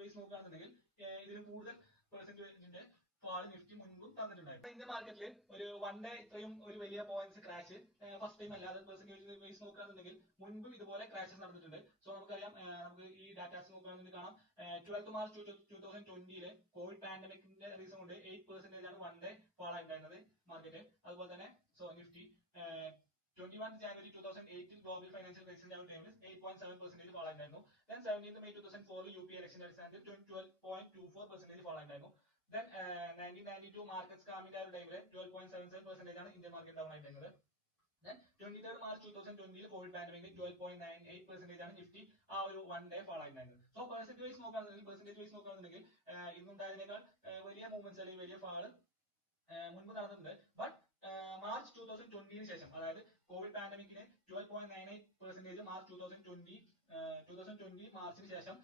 Vice നോക്കുകയാണെന്നുണ്ടെങ്കിൽ ഇതിന് കൂടുതൽ പെർസെന്റേജിന്റെ ഫാൾ നിഫ്റ്റി മുൻപും തന്നിട്ടുണ്ടായിരുന്നു. ഇന്ത്യൻ മാർക്കറ്റിൽ ഒരു വൺ ഡേ ഇത്രയും ഒരു വലിയ പോയിന്റ്സ് ക്രാഷ് ഫസ്റ്റ് ടൈം അല്ലാതെ പെർസെന്റേജ് വൈസ് നോക്കുകയാണെന്നുണ്ടെങ്കിൽ മുൻപും ഇതുപോലെ ക്രാഷസ് നടന്നിട്ടുണ്ട്. സോ നമുക്കറിയാം, നമുക്ക് ഈ ഡാറ്റാസ് നോക്കുകയാണെന്നുണ്ടെങ്കിൽ കാണാം 12th March 2020 കോവിഡ് പാൻഡമിക്കിന്റെ റീസൺ കൊണ്ട് 8% ആണ് വൺ ഡേ ഫാൾ ആയിട്ടുണ്ടായിരുന്നത് മാർക്കറ്റ്. അതുപോലെ തന്നെ so Nifty 21th January 2008 global financial ക്രൈസിസിന്റെ ആ ടൈമിൽ 8.7% ഫാൾ ആയിട്ടുണ്ടായിരുന്നു. Then 17th May 2004 U P ഇലക്ഷന്റെ അടിസ്ഥാനത്തിൽ 12.24% ഫാൾ ആയിട്ടുണ്ടായിരുന്നു. Then 1992 മാർക്കറ്റ് സ്കാമിന്റെ ആ ഒരു ടൈമിൽ 12.77% ആണ് ഇന്ത്യൻ മാർക്കറ്റ് ഡൗൺ ആയിട്ടുള്ളത്. Then 23rd March 2020 Covid pandemic 12.98% ആണ് നിഫ്റ്റി ആ ഒരു വൺ ഡേ ഫാൾ ആയിട്ടുണ്ടായിരുന്നത്. സോ പെർസെന്റേജ് വൈസ് നോക്കുകയാണെന്നുണ്ടെങ്കിൽ ഇന്നുണ്ടായതിനേക്കാൾ വലിയ മൂവ്മെന്റ്സ് അല്ലെങ്കിൽ വലിയ ഫാള് മുൻപ് നടന്നിട്ടുണ്ട്. ബട്ട് മാർച്ച് 2020 ശേഷം, അതായത് കോവിഡ് പാൻഡമിക്കിന് 12.98% മാർച്ച് 2020 മാർച്ചിന് ശേഷം